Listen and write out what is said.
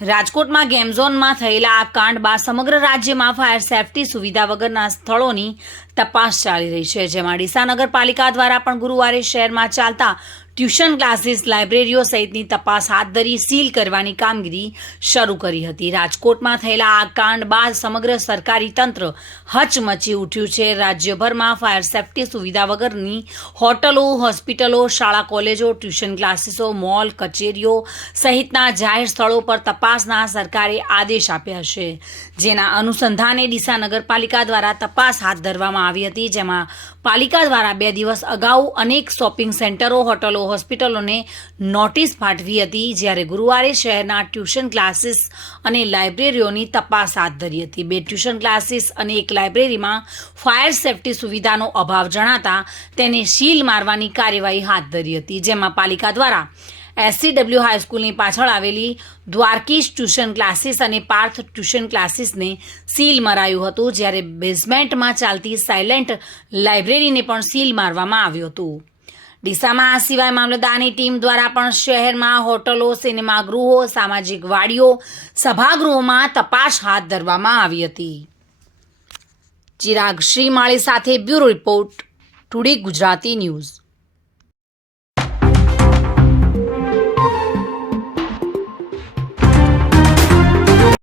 રાજકોટમાં ગેમઝોનમાં થયેલા આ કાંડ બાદ સમગ્ર રાજ્યમાં ફાયર સેફટી સુવિધા વગરના સ્થળોની તપાસ ચાલી રહી છે, જેમાં ડીસા નગરપાલિકા દ્વારા પણ ગુરુવારે શહેરમાં ચાલતા ટ્યુશન ક્લાસીસ લાઇબ્રેરીઓ સહિતની તપાસ હાથ ધરી સીલ કરવાની કામગીરી શરૂ કરી હતી. રાજકોટમાં થયેલા આ કાંડ બાદ સમગ્ર સરકારી તંત્ર હચમચી ઉઠ્યું છે. રાજ્યભરમાં ફાયર સેફટી સુવિધા વગરની હોટલો, હોસ્પિટલો, શાળા કોલેજો, ટ્યુશન ક્લાસીસો, મોલ, કચેરીઓ સહિતના જાહેર સ્થળો પર તપાસના સરકારે આદેશ આપ્યા છે. જેના અનુસંધાને ડીસા નગરપાલિકા દ્વારા તપાસ હાથ ધરવામાં આવી હતી, જેમાં પાલિકા દ્વારા બે દિવસ અગાઉ અનેક શોપિંગ સેન્ટરો, હોટલો હોસ્પિટલોને નોટિસ પાઠવી હતી, જ્યારે ગુરુવારે શહેરના ટ્યુશન ક્લાસીસ અને લાઇબ્રેરીઓની તપાસ હાથ ધરી હતી. બે ટ્યુશન ક્લાસીસ અને એક લાઇબ્રેરીમાં ફાયર સેફટી સુવિધાનો અભાવ જણાતા તેને સીલ મારવાની કાર્યવાહી હાથ ધરી હતી, જેમાં પાલિકા દ્વારા એસસીડબલ્યુ હાઈસ્કૂલની પાછળ આવેલી દ્વારકીશ ટ્યુશન ક્લાસીસ અને પાર્થ ટ્યુશન ક્લાસીસને સીલ મરાયું હતું, જ્યારે બેઝમેન્ટમાં ચાલતી સાયલેન્ટ લાઇબ્રેરીને પણ સીલ મારવામાં આવ્યું હતું. ડીસામાં આ સિવાય મામલતદારની ટીમ દ્વારા પણ શહેરમાં હોટલો, સિનેમાગૃહો, સામાજિક વાડીઓ, સભાગૃહોમાં તપાસ હાથ ધરવામાં આવી હતી. ચિરાગ શ્રીમાળી સાથે bureau report, today Gujarati news.